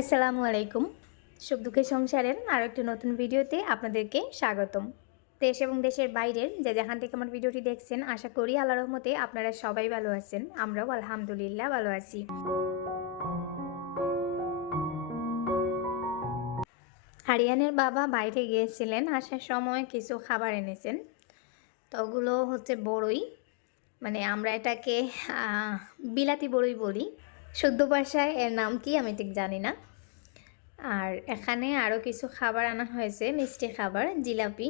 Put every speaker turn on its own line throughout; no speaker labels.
আসসালামু আলাইকুম সুখ দুঃখের সংসারের আরও একটি নতুন ভিডিওতে আপনাদেরকে স্বাগতম। দেশ এবং দেশের বাইরের যে যেখান থেকে আমার ভিডিওটি দেখছেন, আশা করি আল্লাহ রহমতে আপনারা সবাই ভালো আছেন। আমরাও আলহামদুলিল্লাহ ভালো আছি। আরিয়ানের বাবা বাইরে গিয়েছিলেন, আসার সময় কিছু খাবার এনেছেন। তো ওগুলো হচ্ছে বড়ই। মানে আমরা এটাকে বিলাতি বড়ই বলি। শুদ্ধ ভাষায় এর নাম কি আমি ঠিক জানি না। আর এখানে আরও কিছু খাবার আনা হয়েছে, মিষ্টি খাবার, জিলাপি।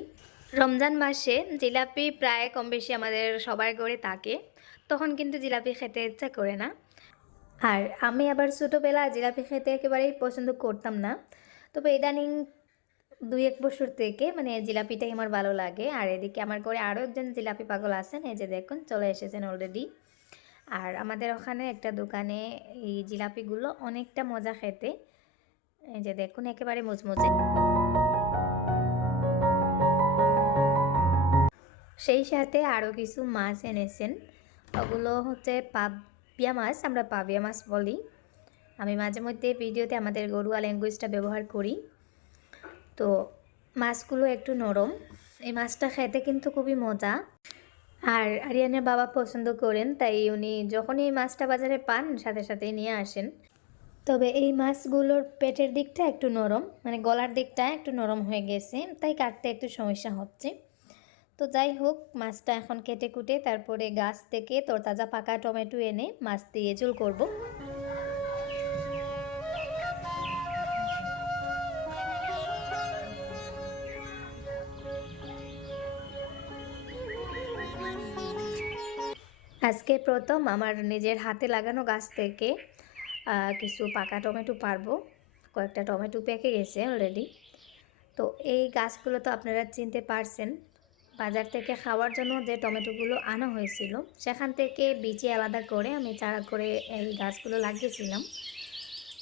রমজান মাসে জিলাপি প্রায় কম বেশি আমাদের সবার ঘরে থাকে, তখন কিন্তু জিলাপি খেতে ইচ্ছা করে না। আর আমি আবার ছোটোবেলা জিলাপি খেতে একেবারেই পছন্দ করতাম না। তবে ইদানিং দুই এক বছর থেকে মানে জিলাপিটাই আমার ভালো লাগে। আর এদিকে আমার ঘরে আরও একজন জিলাপি পাগল আছেন, এই যে দেখুন, চলে এসেছেন অলরেডি আর আমাদের ওখানে একটা দোকানে এই জিলাপিগুলো অনেকটা মজা খেতে। এই যে দেখুন, একেবারে মুচমুচে। সেই সাথে আরও কিছু মাছ এনেছেন। ওগুলো হচ্ছে পাবিয়া মাছ, আমরা পাবিয়া মাছ বলি। আমি মাঝে মধ্যে ভিডিওতে আমাদের গরুয়া ল্যাঙ্গুয়েজটা ব্যবহার করি। তো মাছগুলো একটু নরম। এই মাছটা খেতে কিন্তু খুবই মজা। আর আরিয়ানের বাবা পছন্দ করেন, তাই উনি যখনই এই মাছটা বাজারে পান, সাথে সাথেই নিয়ে আসেন। তবে এই মাছগুলোর পেটের দিকটা একটু নরম মানে গলার দিকটা একটু নরম হয়ে গেছে, তাই কাটতে একটু সমস্যা হচ্ছে। তো যাই হোক, মাছটা এখন কেটে কুটে তারপরে গাছ থেকে তোর তাজা পাকা টমেটো এনে মাছ দিয়ে ঝোল করব। আজকে প্রথম আমার নিজের হাতে লাগানো গাছ থেকে কিছু পাকা টমেটো পারব। কয়েকটা টমেটো পেকে গেছে অলরেডি তো এই গাছগুলো তো আপনারা চিনতে পারছেন, বাজার থেকে খাওয়ার জন্য যে টমেটোগুলো আনা হয়েছিল, সেখান থেকে বিচি আলাদা করে আমি চারা করে এই গাছগুলো লাগিয়েছিলাম।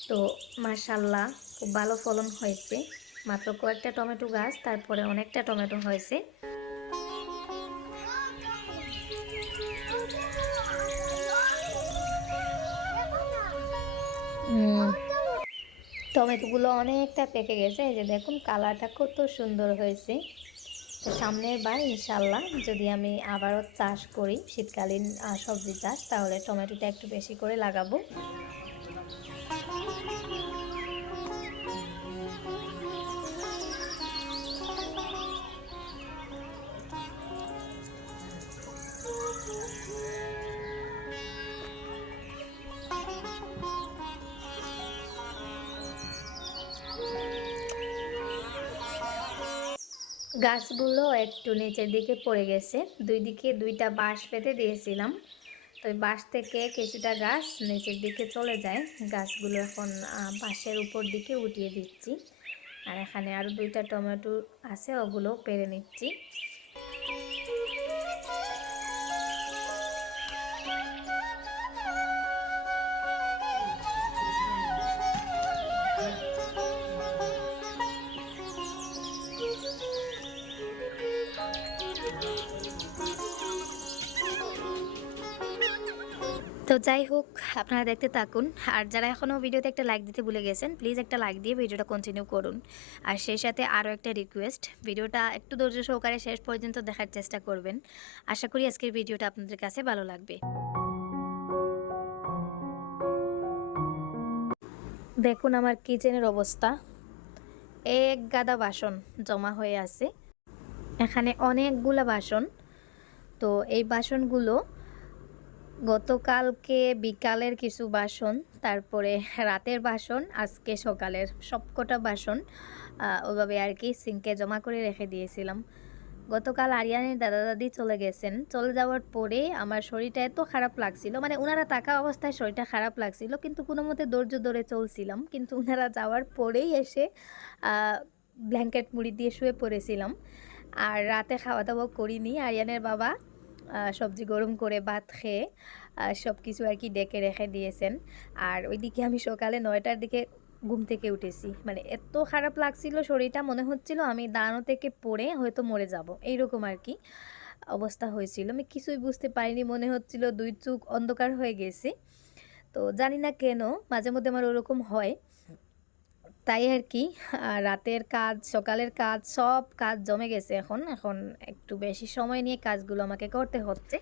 তো মার্শাল্লাহ খুব ভালো ফলন হয়েছে। মাত্র কয়েকটা টমেটো গাছ, তারপরে অনেকটা টমেটো হয়েছে। টমেটোগুলো অনেকটা পেকে গেছে, এই যে দেখুন কালারটা কত সুন্দর হয়েছে। তো সামনের বার ইনশাল্লাহ যদি আমি আবারও চাষ করি, শীতকালীন সবজি চাষ, তাহলে টমেটোটা একটু বেশি করে লাগাবো। গাছগুলো একটু নিচের দিকে পড়ে গেছে। দুই দিকে দুইটা বাঁশ পেতে দিয়েছিলাম। তো ওই বাঁশ থেকে কিছুটা গাছ নিচের দিকে চলে যায়। গাছগুলো এখন বাঁশের উপর দিকে উঠিয়ে দিচ্ছি। আর এখানে আরও দুইটা টমেটো আছে ওগুলো পেরে নিচ্ছি। যাই হোক, আপনারা দেখতে থাকুন। আর যারা এখনও ভিডিওতে একটা লাইক দিতে ভুলে গেছেন প্লিজ একটা লাইক দিয়ে ভিডিওটা কন্টিনিউ করুন। আর সেই সাথে আরও একটা রিকোয়েস্ট ভিডিওটা একটু ধৈর্য সহকারে শেষ পর্যন্ত দেখার চেষ্টা করবেন। আশা করি আজকের ভিডিওটা আপনাদের কাছে ভালো লাগবে। দেখুন আমার কিচেনের অবস্থা। এক গাদা বাসন জমা হয়ে আছে। এখানে অনেকগুলা বাসন। তো এই বাসনগুলো গতকালকে বিকালের কিছু বাসন তারপরে রাতের বাসন আজকে সকালের সবকটা বাসন ওইভাবে আর কি সিঙ্কে জমা করে রেখে দিয়েছিলাম। গতকাল আরিয়ানের দাদা দাদি চলে গেছেন। চলে যাওয়ার পরে আমার শরীরটা এত খারাপ লাগছিল মানে ওনারা থাকা অবস্থায় শরীরটা খারাপ লাগছিল, কিন্তু কোনো মতে ধৈর্য ধরে চলছিলাম। কিন্তু ওনারা যাওয়ার পরেই এসে ব্ল্যাঙ্কেট মুড়ি দিয়ে শুয়ে পড়েছিলাম। আর রাতে খাওয়া দাওয়া করিনি। আরিয়ানের বাবা সবজি গরম করে ভাত খেয়ে সব কিছু আর কি ডেকে রেখে দিয়েছেন। আর ওইদিকে আমি সকালে নয়টার দিকে ঘুম থেকে উঠেছি। মানে এত খারাপ লাগছিল শরীরটা, মনে হচ্ছিল আমি দাঁড়ানো থেকে পড়ে হয়তো মরে যাব। এইরকম আর কি অবস্থা হয়েছিল। আমি কিছুই বুঝতে পারিনি, মনে হচ্ছিল দুই চোখ অন্ধকার হয়ে গেছে। তো জানি না কেন মাঝে মধ্যে আমার ওরকম হয়। তাই আর কি রাতের কাজ, সকালের কাজ, সব কাজ জমে গেছে এখন। এখন একটু বেশি সময় নিয়ে কাজগুলো আমাকে করতে হচ্ছে।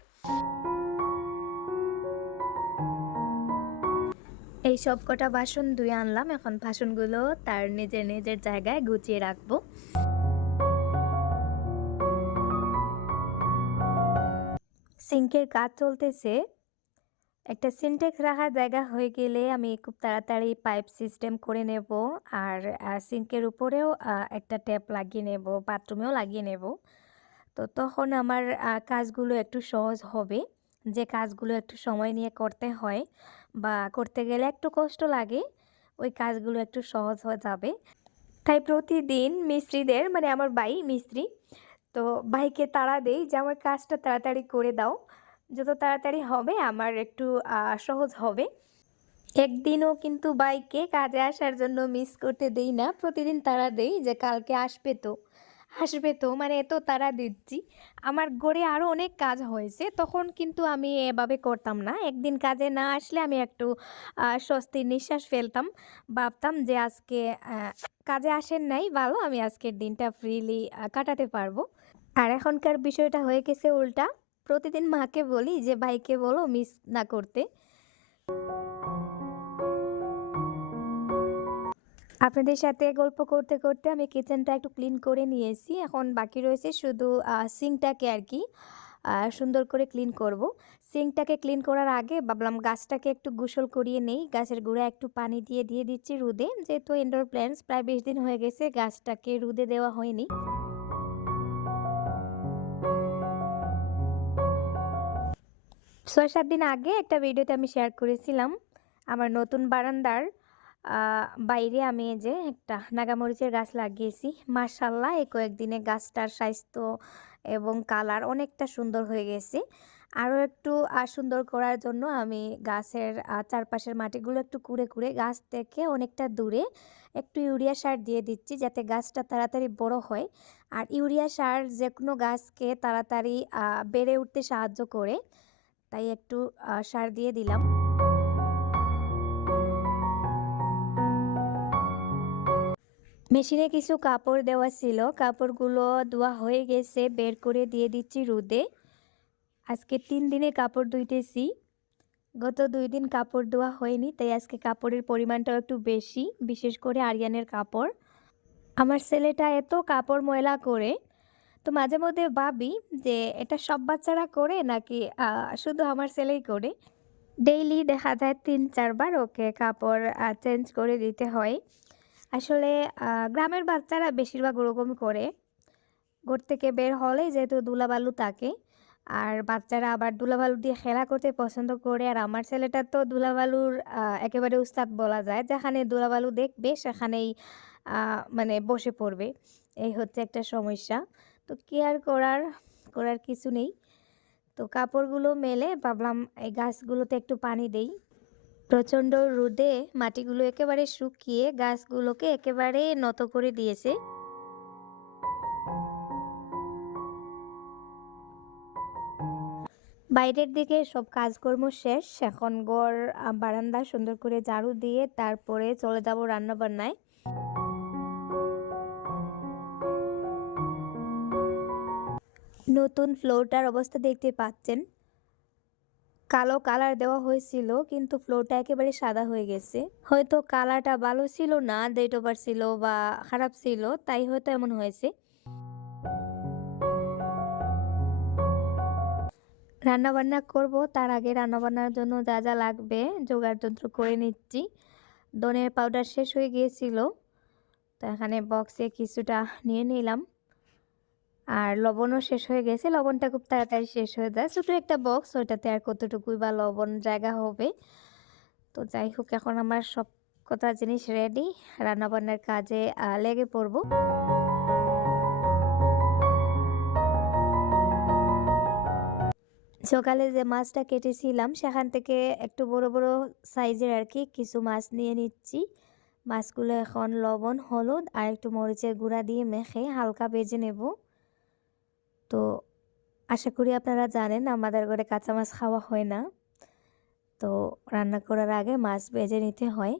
এই সব কটা বাসন ধুয়ে আনলাম। এখন বাসনগুলো তার নিজের নিজের জায়গায় গুছিয়ে রাখব। সিঙ্কের কাজ চলতেছে। একটা সিনটেক্স রাখার জায়গা হয়ে গেলে আমি খুব তাড়াতাড়ি পাইপ সিস্টেম করে নেব। আর সিঙ্কের উপরেও একটা ট্যাপ লাগিয়ে নেব বাথরুমেও লাগিয়ে নেব। তো তখন আমার কাজগুলো একটু সহজ হবে। যে কাজগুলো একটু সময় নিয়ে করতে হয় বা করতে গেলে একটু কষ্ট লাগে, ওই কাজগুলো একটু সহজ হয়ে যাবে। তাই প্রতিদিন মিস্ত্রিদের মানে আমার বাই মিস্ত্রি, তো ভাইকে তাড়া দেই যে আমার কাজটা তাড়াতাড়ি করে দাও। যত তাড়াতাড়ি হবে আমার একটু সহজ হবে। একদিনও কিন্তু বাইকে কাজে আসার জন্য মিস করতে দেই না। প্রতিদিন তারা দেই যে কালকে আসবে তো। আসবে তো মানে এত তারা দিচ্ছি। আমার গড়ে আরও অনেক কাজ হয়েছে, তখন কিন্তু আমি এভাবে করতাম না। একদিন কাজে না আসলে আমি একটু স্বস্তির নিঃশ্বাস ফেলতাম। ভাবতাম যে আজকে কাজে আসেন নাই, ভালো, আমি আজকের দিনটা ফ্রিলি কাটাতে পারব। আর এখনকার বিষয়টা হয়ে গেছে উল্টা। প্রতিদিন মাকে বলি যে, ভাইকে বলো মিস না করতে। আপনাদের সাথে গল্প করতে করতে আমি কিচেনটা একটু ক্লিন করে নিয়েছি। এখন বাকি রয়েছে শুধু সিঙ্কটাকে আর কি সুন্দর করে ক্লিন করব। সিঙ্কটাকে ক্লিন করার আগে ভাবলাম গাছটাকে একটু গোসল করিয়ে নেই। গাছের গোড়া একটু পানি দিয়ে দিয়ে দিচ্ছি রোদে। যেহেতু ইনডোর প্ল্যান্টস প্রায় বেশ দিন হয়ে গেছে গাছটাকে রোদে দেওয়া হয়নি। ছয় সাত দিন আগে একটা ভিডিওতে আমি শেয়ার করেছিলাম আমার নতুন বারান্দার বাইরে আমি যে একটা নাগামরিচের গাছ লাগিয়েছি। মার্শাল্লাহ এই কয়েকদিনে গাছটার স্বাস্থ্য এবং কালার অনেকটা সুন্দর হয়ে গেছে। আরও একটু সুন্দর করার জন্য আমি গাছের চারপাশের মাটিগুলো একটু কুড়ে কুড়ে গাছ থেকে অনেকটা দূরে একটু ইউরিয়া সার দিয়ে দিচ্ছি যাতে গাছটা তাড়াতাড়ি বড় হয়। আর ইউরিয়া সার যে কোনো গাছকে তাড়াতাড়ি বেড়ে উঠতে সাহায্য করে। তাই একটু সার দিয়ে দিলাম। মেশিনে কিছু কাপড় দেওয়া ছিল। কাপড়গুলো ধোয়া হয়ে গেছে, বের করে দিয়ে দিচ্ছি রোদে। আজকে তিন দিনে কাপড় ধুইতেছি। গত দুই দিন কাপড় ধোয়া হয়নি, তাই আজকে কাপড়ের পরিমাণটাও একটু বেশি, বিশেষ করে আরিয়ানের কাপড়। আমার ছেলেটা এত কাপড় ময়লা করে তো মাঝে মধ্যে ভাবি যে, এটা সব বাচ্চারা করে নাকি শুধু আমার ছেলেই করে? ডেইলি দেখা যায় তিন, চারবার ওকে কাপড় চেঞ্জ করে দিতে হয়। আসলে গ্রামের বাচ্চারা বেশিরভাগ ওরকম করে। ঘর থেকে বের হলে যেহেতু দুলাবালু থাকে, আর বাচ্চারা আবার দুলাবালু দিয়ে খেলা করতে পছন্দ করে, আর আমার ছেলেটা তো দুলাবালুর একেবারে উস্তাদ বলা যায়, যেখানে দুলাবালু দেখবে সেখানেই মানে বসে পড়বে। এই হচ্ছে একটা সমস্যা। তো কেয়ার করার? করার কিছু নেই। তো কাপড়গুলো মেলে ভাবলাম এই গাছগুলোতে একটু পানি দেই। প্রচণ্ড রোদে মাটিগুলো একেবারে শুকিয়ে গাছগুলোকে একেবারে নত করে দিয়েছে। বাইরের দিকে সব কাজকর্ম শেষ। এখন গড় বারান্দা সুন্দর করে ঝাড়ু দিয়ে তারপরে চলে যাব রান্না নতুন ফ্লোরটার অবস্থা দেখতে পাচ্ছেন। কালো কালার দেওয়া হয়েছিল, কিন্তু ফ্লোরটা একেবারে সাদা হয়ে গেছে। হয়তো কালারটা ভালো ছিল না ডেট ওভার ছিল বা খারাপ ছিল, তাই হয়তো এমন হয়েছে। রান্না বান্না করব, তার আগে রান্না বান্নার জন্য যা যা লাগবে জোগাড় যন্ত্র করে নিচ্ছি। ধনের পাউডার শেষ হয়ে গিয়েছিল, তো এখানে বক্সে কিছুটা নিয়ে নিলাম। আর লবণও শেষ হয়ে গেছে। লবণটা খুব তাড়াতাড়ি শেষ হয়ে যায়। ছোটো একটা বক্স ওইটাতে আর কতটুকুই বা লবণ জায়গা হবে। তো যাই হোক, এখন আমার সব কটা জিনিস রেডি রান্নাবান্নার কাজে লেগে পড়ব। সকালে যে মাছটা কেটেছিলাম, সেখান থেকে একটু বড় বড় সাইজের আর কি কিছু মাছ নিয়ে নিচ্ছি। মাছগুলো এখন লবণ, হলুদ আর একটু মরিচের গুঁড়া দিয়ে মেখে হালকা বেজে নেব। তো আশা করি আপনারা জানেন আমাদের ঘরে কাঁচা মাছ খাওয়া হয় না। তো রান্না করার আগে মাছ ভেজে নিতে হয়।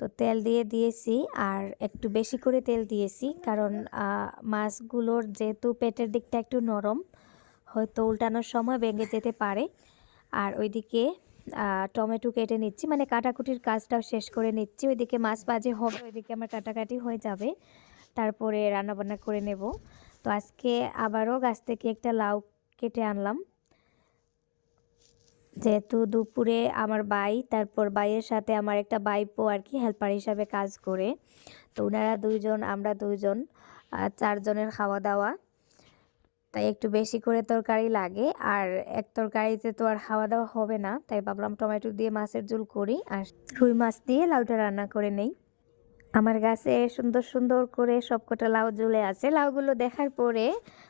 তো তেল দিয়ে দিয়েছি আর একটু বেশি করে তেল দিয়েছি কারণ মাছগুলোর যেহেতু পেটের দিকটা একটু নরম, হয়তো উল্টানোর সময় ভেঙে যেতে পারে। আর ওইদিকে টমেটো কেটে নিচ্ছি মানে কাটাকুটির কাজটাও শেষ করে নিচ্ছি। ওইদিকে মাছ বাজে হবে, ওইদিকে আমার কাটাকাটি হয়ে যাবে। তারপরে রান্নাবান্না করে নেব। তো আজকে আবারও গাছ থেকে একটা লাউ কেটে আনলাম। যেহেতু দুপুরে আমার ভাই তারপর ভাইয়ের সাথে আমার একটা বাইপো আর কি হেল্পার হিসাবে কাজ করে। তো ওনারা দুইজন, আমরা দুইজন চারজনের খাওয়া দাওয়া তাই একটু বেশি করে তরকারি লাগে, আর এক তরকারিতে তো আর খাওয়া দাওয়া হবে না। তাই ভাবলাম টমেটো দিয়ে মাছের ঝোল করি, আর রুই মাছ দিয়ে লাউটা রান্না করে নেই। আমার গাছে সুন্দর সুন্দর করে সবকটা লাউ ঝুলে আছে। লাউগুলো দেখার পরে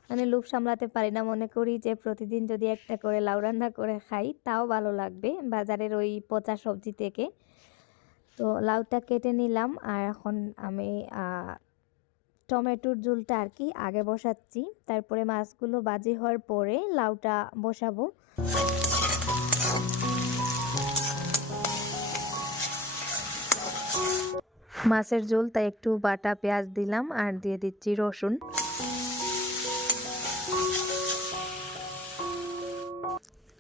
মানে লোভ সামলাতে পারি না। মনে করি যে প্রতিদিন যদি একটা করে লাউ রান্না করে খাই, তাও ভালো লাগবে বাজারের ওই পচা সবজি থেকে। তো লাউটা কেটে নিলাম আর এখন আমি টমেটোর ঝোলটা আর কি আগে বসাচ্ছি। তারপরে মাছগুলো বাজি হওয়ার পরে লাউটা বসাবো। মাছের ঝোল, তাই একটু বাটা পেঁয়াজ দিলাম আর দিয়ে দিচ্ছি রসুন।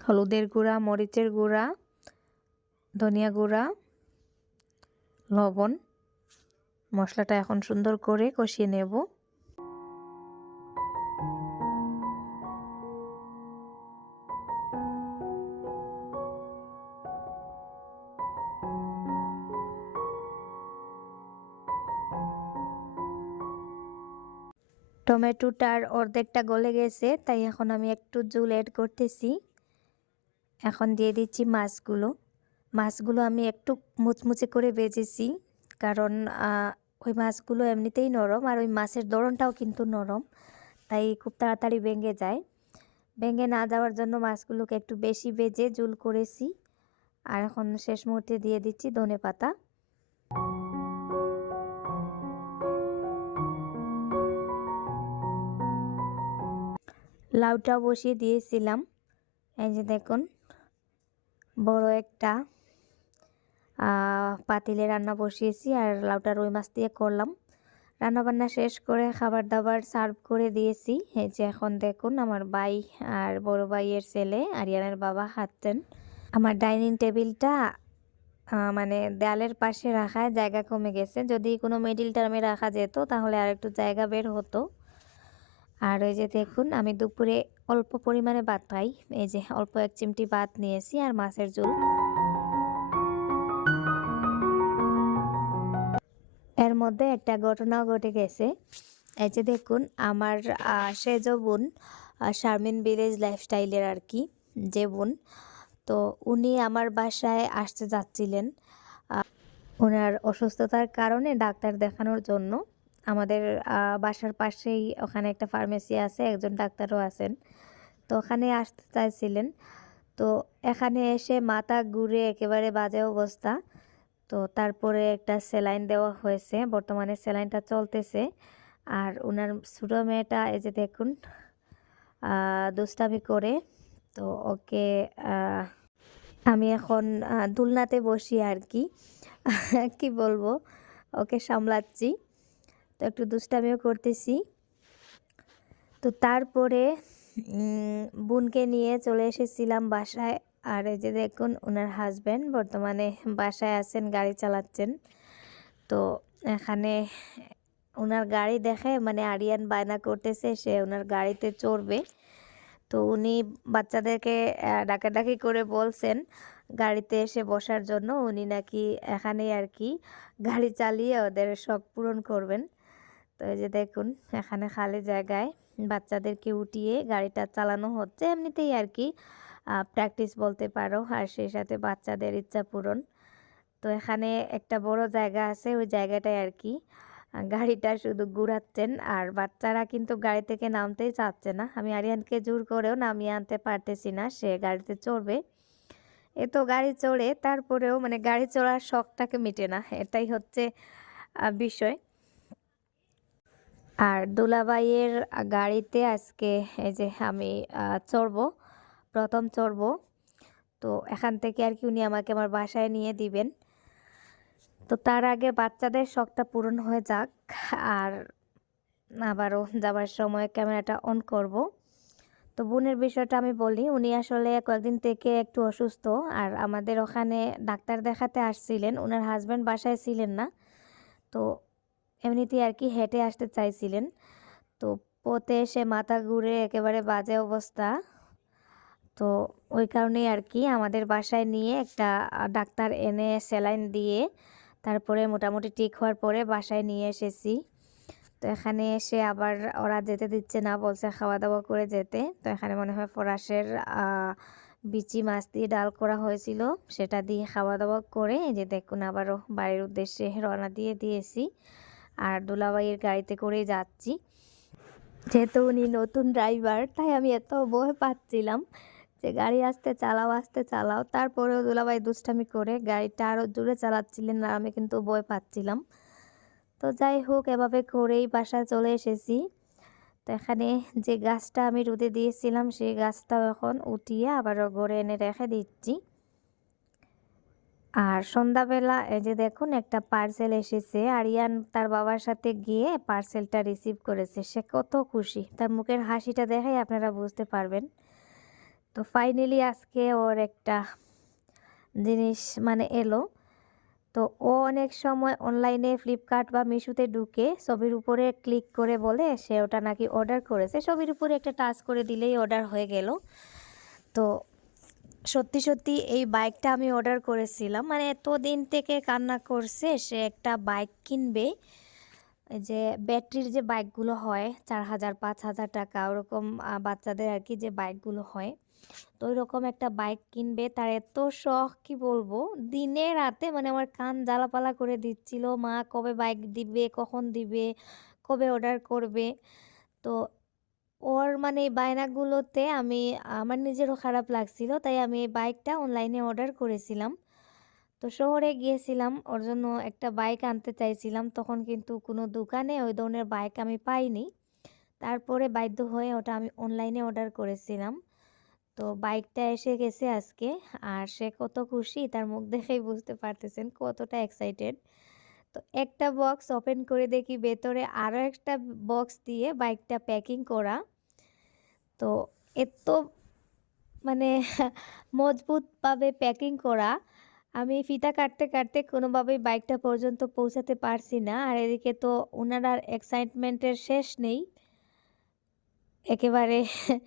হলুদের গুঁড়া, মরিচের গুঁড়া, ধনিয়া গুঁড়া, লবণ। মশলাটা এখন সুন্দর করে কষিয়ে নেব। টমেটোটার অর্ধেকটা গলে গেছে, তাই এখন আমি একটু জুল অ্যাড করতেছি। এখন দিয়ে দিচ্ছি মাছগুলো। মাছগুলো আমি একটু মুচমুচে করে বেজেছি কারণ ওই মাছগুলো এমনিতেই নরম আর ওই মাছের দড়নটাও কিন্তু নরম, তাই খুব তাড়াতাড়ি ভেঙে যায়। ভেঙে না যাওয়ার জন্য মাছগুলোকে একটু বেশি বেজে জুল করেছি। আর এখন শেষ মুহূর্তে দিয়ে দিচ্ছি ধনে পাতা লাউটাও বসিয়ে দিয়েছিলাম। এই যে দেখুন, বড় একটা পাতিলে রান্না বসিয়েছি আর লাউটা রুই মাছ দিয়ে করলাম। রান্না বান্না শেষ করে খাবার দাবার সার্ভ করে দিয়েছি। এই যে এখন দেখুন, আমার ভাই আর বড় ভাইয়ের ছেলে আরিয়ানের বাবা হাঁটতেন আমার ডাইনিং টেবিলটা মানে দেয়ালের পাশে রাখায় জায়গা কমে গেছে। যদি কোনো মিডিল টার্মে রাখা যেত, তাহলে আর একটু জায়গা বের হতো। আর ওই যে দেখুন, আমি দুপুরে অল্প পরিমাণে ভাত খাই। এই যে অল্প এক চিমটি ভাত নিয়েছি আর মাছের ঝোল। এর মধ্যে একটা ঘটনাও ঘটে গেছে। এই যে দেখুন, আমার সেজ বোন শারমিন ভিলেজ লাইফস্টাইলের আর কি, যে বোন, তো উনি আমার বাসায় আসতে যাচ্ছিলেন ওনার অসুস্থতার কারণে ডাক্তার দেখানোর জন্য। আমাদের বাসার পাশেই ওখানে একটা ফার্মেসি আছে, একজন ডাক্তারও আছেন। তো ওখানে আসতে চাইছিলেন। তো এখানে এসে মাথা ঘুরে একেবারে বাজে অবস্থা। তো তারপরে একটা স্যালাইন দেওয়া হয়েছে, বর্তমানে স্যালাইনটা চলতেছে। আর ওনার ছোটো মেয়েটা, এই যে দেখুন দুষ্টামি করে। তো ওকে আমি এখন দুলনাতে বসি আর কি। কি বলব? ওকে সামলাচ্ছি। তো একটু দুষ্টামিও করতেছি। তো তারপরে বোনকে নিয়ে চলে এসেছিলাম বাসায়। আর এই যে দেখুন ওনার হাজব্যান্ড বর্তমানে বাসায় আছেন, গাড়ি চালাচ্ছেন। তো এখানে ওনার গাড়ি দেখে মানে আরিয়ান বায়না করতেছে, সে ওনার গাড়িতে চড়বে। তো উনি বাচ্চাদেরকে ডাকাডাকি করে বলছেন, গাড়িতে এসে বসার জন্য। উনি নাকি এখানেই আর কি গাড়ি চালিয়ে ওদের শখ পূরণ করবেন। তো এই যে দেখুন, এখানে খালি জায়গায় বাচ্চাদেরকে উঠিয়ে গাড়িটা চালানো হচ্ছে। এমনিতেই আর কি প্র্যাকটিস বলতে পারো, আর সেই সাথে বাচ্চাদের ইচ্ছা পূরণ। তো এখানে একটা বড় জায়গা আছে, ওই জায়গাটায় আর কি গাড়িটা শুধু ঘুরাচ্ছেন। আর বাচ্চারা কিন্তু গাড়ি থেকে নামতেই চাচ্ছে না। আমি আরিয়ানকে জোর করেও নামিয়ে আনতে পারতেছি না, সে গাড়িতে চড়বে। এ তো গাড়ি চড়ে, তারপরেও মানে গাড়ি চড়ার শখটাকে মিটে না, এটাই হচ্ছে বিষয়। আর দুলাবাইয়ের গাড়িতে আজকে এই যে আমি চড়বো, প্রথম চড়বো। তো এখান থেকে আর কি উনি আমাকে আমার বাসায় নিয়ে দিবেন। তো তার আগে বাচ্চাদের শখটা পূরণ হয়ে যাক আর আবারও যাবার সময় ক্যামেরাটা অন করব। তো বোনের বিষয়টা আমি বলি, উনি আসলে কয়েকদিন থেকে একটু অসুস্থ আর আমাদের ওখানে ডাক্তার দেখাতে আসছিলেন ওনার হাজব্যান্ড বাসায় ছিলেন না। তো এমনিতেই আর কি হেঁটে আসতে চাইছিলেন। তো পথে এসে মাথা ঘুরে একেবারে বাজে অবস্থা। তো ওই কারণেই আর কি আমাদের বাসায় নিয়ে একটা ডাক্তার এনে স্যালাইন দিয়ে তারপরে মোটামুটি ঠিক হওয়ার পরে বাসায় নিয়ে এসেছি। তো এখানে এসে আবার ওরা যেতে দিচ্ছে না, বলছে খাওয়া দাওয়া করে যেতে। তো এখানে মনে হয় ফরাসের বিচি মাছ দিয়ে ডাল করা হয়েছিল, সেটা দিয়ে খাওয়া দাওয়া করে এই যে দেখুন আবারও বাড়ির উদ্দেশ্যে রওনা দিয়ে দিয়েছি। আর দুলাবাইয়ের গাড়িতে করেই যাচ্ছি। যেহেতু উনি নতুন ড্রাইভার তাই আমি এত ভয় পাচ্ছিলাম যে গাড়ি আসতে চালাও আসতে চালাও। তারপরেও দুলাভাই দুষ্টামি করে গাড়িটা আরও জোরে চালাচ্ছিলেন আর আমি কিন্তু ভয় পাচ্ছিলাম। তো যাই হোক, এভাবে করেই বাসায় চলে এসেছি। তো এখানে যে গাছটা আমি রোদে দিয়েছিলাম, সেই গাছটাও এখন উঠিয়ে আবারও ঘরে এনে রেখে দিচ্ছি। আর সন্ধ্যাবেলা এই যে দেখুন একটা পার্সেল এসেছে, আরিয়ান তার বাবার সাথে গিয়ে পার্সেলটা রিসিভ করেছে। সে কত খুশি। তার মুখের হাসিটা দেখাই আপনারা বুঝতে পারবেন। তো ফাইনালি আজকে ওর একটা জিনিস মানে এলো। তো ও অনেক সময় অনলাইনে ফ্লিপকার্ট বা মিশোতে ঢুকে ছবির উপরে ক্লিক করে বলে সে ওটা নাকি অর্ডার করেছে। ছবির উপরে একটা টাচ করে দিলেই অর্ডার হয়ে গেল। তো সত্যি সত্যি এই বাইকটা আমি অর্ডার করেছিলাম। মানে এতদিন থেকে কান্না করছে, সে একটা বাইক কিনবে। যে ব্যাটারির যে বাইকগুলো হয়, চার হাজার, পাঁচ হাজার টাকা, ওরকম বাচ্চাদের আর কি যে বাইকগুলো হয়, তো ওই রকম একটা বাইক কিনবে। তার এত শখ, কি বলব? দিনে রাতে মানে আমার কান জ্বালাপালা করে দিচ্ছিল, মা, কবে বাইক দিবে? কখন দিবে? কবে অর্ডার করবে? তো ওর মানে এই বায়নাগুলোতে আমি, আমার নিজেরও খারাপ লাগছিল, তাই আমি এই বাইকটা অনলাইনে অর্ডার করেছিলাম। তো শহরে গিয়েছিলাম, ওর জন্য একটা বাইক আনতে চাইছিলাম, তখন কিন্তু কোনো দোকানে ওই ধরনের বাইক আমি পাইনি। তারপরে বাধ্য হয়ে ওটা আমি অনলাইনে অর্ডার করেছিলাম। তো বাইকটা এসে গেছে আজকে, আর সে কত খুশি, তার মুখ দেখেই বুঝতে পারতেছেন কতটা এক্সাইটেড তো একটা বক্স ওপেন করে দেখি ভেতরে আরও একটা বক্স দিয়ে বাইকটা প্যাকিং করা। তো এত মানে মজবুতভাবে প্যাকিং করা। আমি ফিতা কাটতে কাটতে কোনোভাবেই বাইকটা পর্যন্ত পৌঁছাতে পারছি না। আর এদিকে তো ওনার এক্সাইটমেন্টের শেষ নেই। একেবারে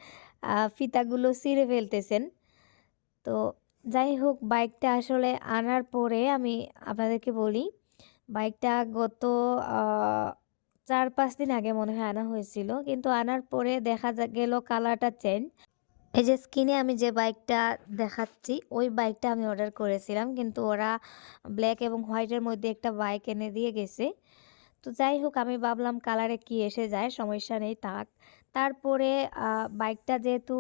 ফিতাগুলো ছিঁড়ে ফেলতেছেন। তো যাই হোক, বাইকটা আসলে আনার পরে আমি আপনাদেরকে বলি বাইকটা গত চার পাঁচ দিন আগে মনে হয় আনা হয়েছিল। কিন্তু আনার পরে দেখা গেল কালারটা চেঞ্জ। এই যে স্ক্রিনে আমি যে বাইকটা দেখাচ্ছি, ওই বাইকটা আমি অর্ডার করেছিলাম। কিন্তু ওরা ব্ল্যাক এবং হোয়াইটের মধ্যে একটা বাইক এনে দিয়ে গেছে। তো যাই হোক, আমি ভাবলাম কালারে কি এসে যায়, সমস্যা নেই, থাক। তারপরে বাইকটা যেহেতু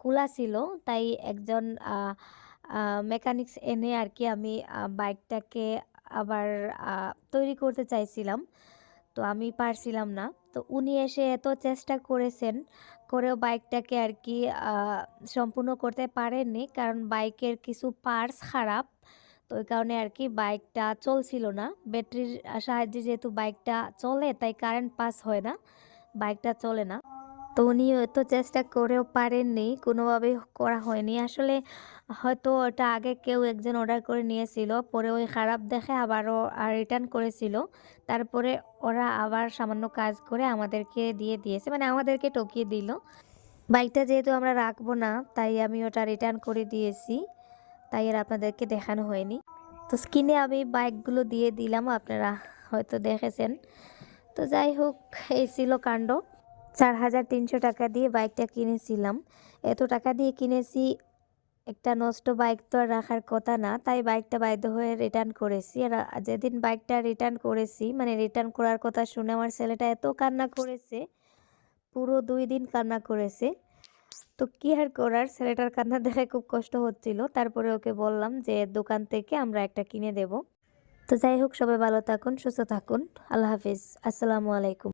খোলা ছিল, তাই একজন মেকানিক্স এনে আর কি আমি বাইকটাকে আবার তৈরি করতে চাইছিলাম। তো আমি পারছিলাম না। তো উনি এসে এত চেষ্টা করেছেন, করেও বাইকটাকে আর কি সম্পূর্ণ করতে পারেননি। কারণ বাইকের কিছু পার্টস খারাপ। তো ওই কারণে আর কি বাইকটা চলছিল না। ব্যাটারির সাহায্যে যেহেতু বাইকটা চলে, তাই কারেন্ট পাস হয় না। বাইকটা চলে না। তো উনি এত চেষ্টা করেও পারেননি। কোনোভাবেই করা হয়নি। আসলে হয়তো ওটা আগে কেউ একজন অর্ডার করে নিয়েছিল, পরে ওই খারাপ দেখে আবারও রিটার্ন করেছিল। তারপরে ওরা আবার সামান্য কাজ করে আমাদেরকে দিয়ে দিয়েছে মানে আমাদেরকে টকিয়ে দিল। বাইকটা যেহেতু আমরা রাখব না, তাই আমি ওটা রিটার্ন করে দিয়েছি। তাই আর আপনাদেরকে দেখানো হয়নি। তো স্কিনে আমি বাইকগুলো দিয়ে দিলাম, আপনারা হয়তো দেখেছেন। তো যাই হোক, এই ছিল কাণ্ড। চার হাজার তিনশো টাকা দিয়ে বাইকটা কিনেছিলাম। এত টাকা দিয়ে কিনেছি একটা নষ্ট বাইক তো আর রাখার কথা না, তাই বাইকটা বাধ্য হয়ে রিটার্ন করেছি। আর যেদিন বাইকটা রিটার্ন করেছি মানে রিটার্ন করার কথা শুনে আমার ছেলেটা এত কান্না করেছে, পুরো দুই দিন কান্না করেছে। তো কি আর করার, ছেলেটার কান্না দেখে খুব কষ্ট হচ্ছিল। তারপরে ওকে বললাম যে, দোকান থেকে আমরা একটা কিনে দেব। তো যাই হোক, সবাই ভালো থাকুন, সুস্থ থাকুন। আল্লাহ হাফিজ। আসসালামু আলাইকুম।